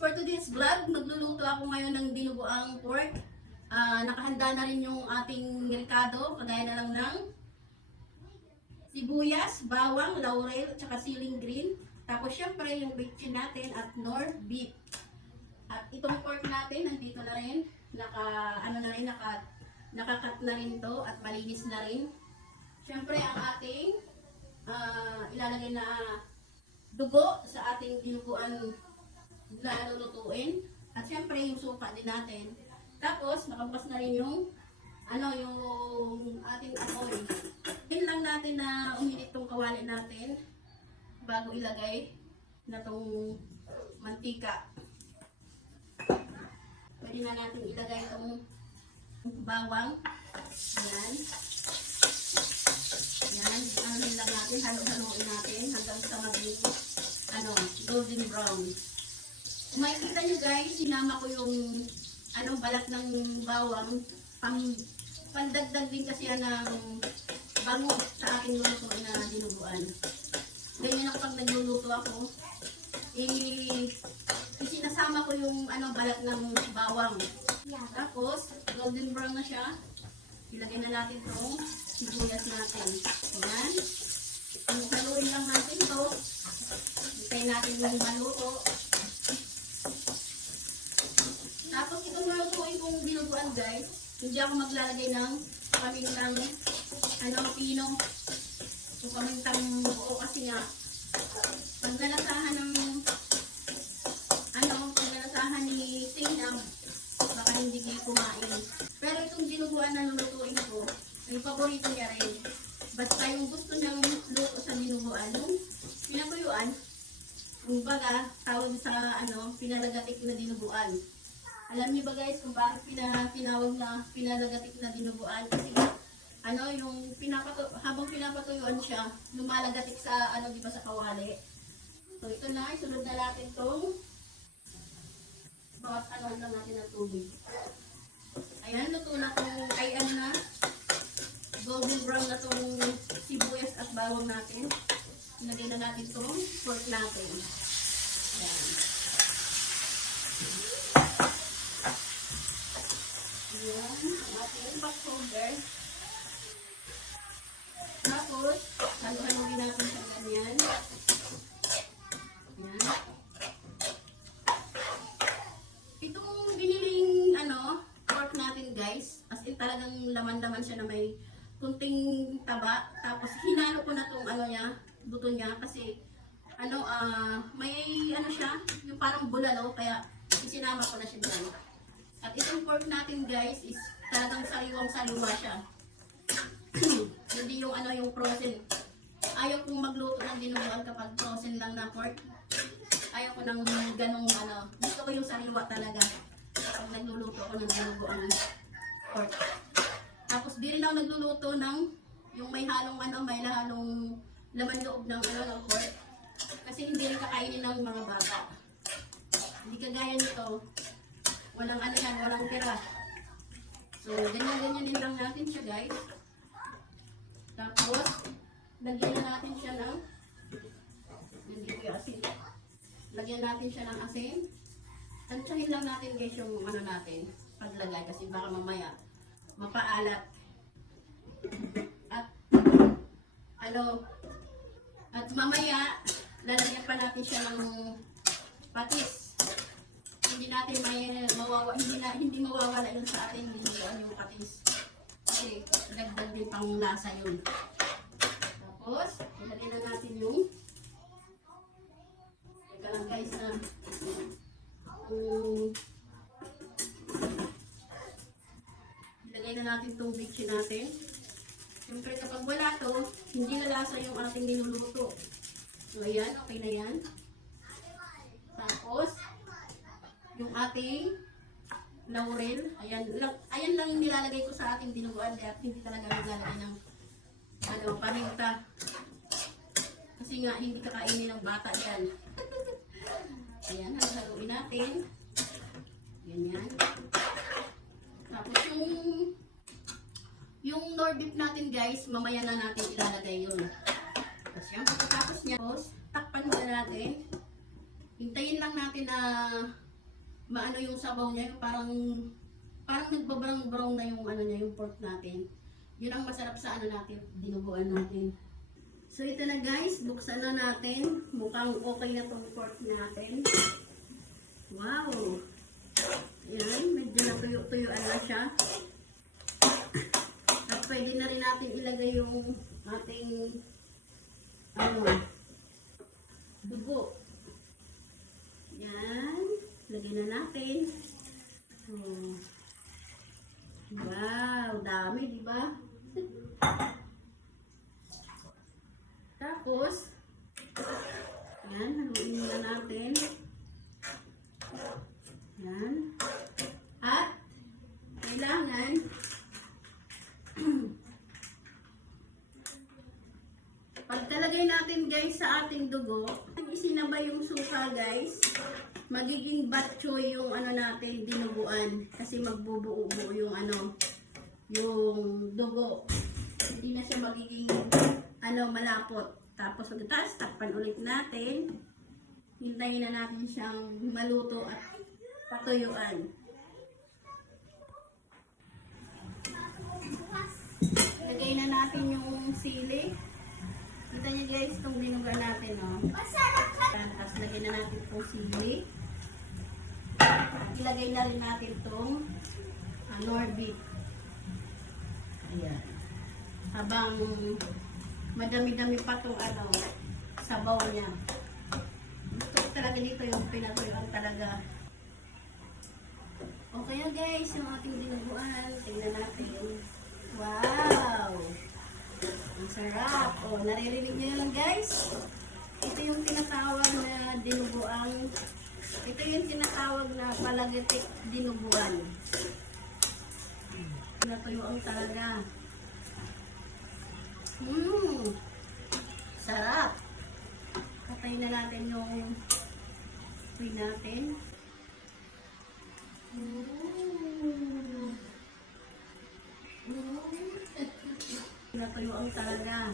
for today's vlog, magluluto ako ngayon ng dinuguang pork. Nakahanda na rin yung ating ricado, kagaya na lang ng sibuyas, bawang, laurel, at siling green. Tapos syempre yung bitchin natin at nor beef. At itong pork natin, nandito na rin, nakakat na rin to at malinis na rin. Syempre ang ating ilalagay na dugo sa ating dinuguan na lulutuin. At syempre yung suka din natin. Tapos nakabukas na rin yung ating apoy. Hin lang natin na uminit tong kawali natin bago ilagay na tong mantika. Pwede na natin ilagay itong bawang. Ayan. Ayan. Anuhin lang natin. Halo-haloin natin hanggang sa maging golden brown. Kung makikita nyo guys, sinama ko yung balat ng bawang. Pandagdag din kasi yan ng bango sa aking lulutuin na dinuguan. Ganyan ako pag nagluluto ako. Sinasama ko yung balat ng bawang. Tapos, golden brown na siya. Ilagay na natin itong sibuyas natin. Ayan. Haluin lang natin ito. Hintayin natin yung maluto. Tapos, itong malutuin kong dinuguan guys, hindi ako maglalagay ng pamintang pino. So, pamintang buo kasi nga, pag nalasahan ni Sinam, baka hindi kayo kumain. Pero itong dinuguan na lulutuin ko, yung paborito niya rin. Basta yung gusto niyang luto sa dinuguan, yung pinakuyuan, yung baga, tawag sa pinalagatik na dinuguan. Alam niyo ba guys kung bakit tinawag na pinalagatik na dinuguan? Kasi yung habang pinapatuyuan siya, lumalagatik sa di ba sa kawali. So ito na, isunod na natin tong bawas lang natin ng tubig. Ayan, luto na tong golden brown na tong sibuyas at bawang natin. Ilagay na natin tong pork natin. Ayan. Ayan, ating pot holder. Tapos, halo-haloin natin sa ganyan. Ayan. Itong biniling pork natin guys, as in talagang laman-laman siya na may kunting taba. Tapos hinalo ko na tong buto niya kasi may siya, yung parang bulalo, kaya isinama ko na siya dyan. At itong pork natin guys is talagang sariwang-sariwa siya. Hindi yung yung frozen. Ayaw kong magluto ng dinuguan kapag frozen lang na pork. Ayaw ko ng ganong gusto ko yung sariwa talaga kapag nagluluto ako ng dinuguan pork. Tapos di rin ako nagluluto ng yung may halong laman loob ng ng pork. Kasi hindi rin kakainin ng mga bata. Hindi kagaya nito. Walang walang tira. So ganyan din lang natin siya guys. Tapos lagyan na natin siya ng lagyan natin siya ng asin. Tansyahin lang natin guys yung natin paglagay kasi baka mamaya mapaalat. At mamaya lalagyan pa natin siya ng patis. Hindi mawawala yun sa atin yung patis. Kasi dagdag din pang lasa yun. Tapos ilagyan na natin yung guys ilagay na natin itong bitchin natin. Siyempre kapag wala to, hindi lalasa yung ating niluluto. So ayan, okay na yan. Tapos yung ating laurel, ayan lang yung nilalagay ko sa ating dinuguan, kaya hindi talaga naglalagay ng paminta. Kasi nga hindi kakainin ng bata yan. Ayan, haluin natin. Ganyan. Tapos yung nor beef natin guys, mamaya na natin ilalagay yun. Tapos yan, pagkatapos niya, takpan muna natin. Hintayin lang natin na maano yung sabaw niya, yung parang nagbabarang-barong na yung ano niya, yung pork natin. Yun ang masarap sa ano natin, dinuguan natin. So ito na guys, buksan na natin. Mukhang okay na tong pork natin. Wow! Ayan, medyo natuyo-tuyuan na siya. At pwede na rin natin ilagay yung ating dugo. Yan. Lagyan na natin. Oh. Wow, dami, di ba? Tapos, yan, haluin na natin. Yan. At, kailangan, pagkalagay natin guys sa ating dugo, isinabay yung suka guys, magiging batchoy yung ano natin, dinuguan. Kasi magbubuo-buo yung ano, yung dugo. Hindi na siya magiging malapot. Tapos pagkatapos, takpan ulit natin. Hintayin na natin siyang maluto at patuyuan. Lagay na natin yung sili. Kita niyo guys, itong dinuga natin, oh. Tapos lagay na natin itong sili. Ilagay na rin natin itong nor beef. Ayan. Habang madami-dami pa itong sabaw niya. Gusto ko talaga dito yung pinatuyuan talaga. Okay na guys, yung ating dinuguan. Tingnan natin. Wow! Ang sarap. O, naririnig niyo lang guys. Ito yung tinatawag na dinuguan. Ito yung tinatawag na palagitik dinuguan. Natuyuan talaga. Sarap. Patay na natin yung free natin. Natuyuan talaga.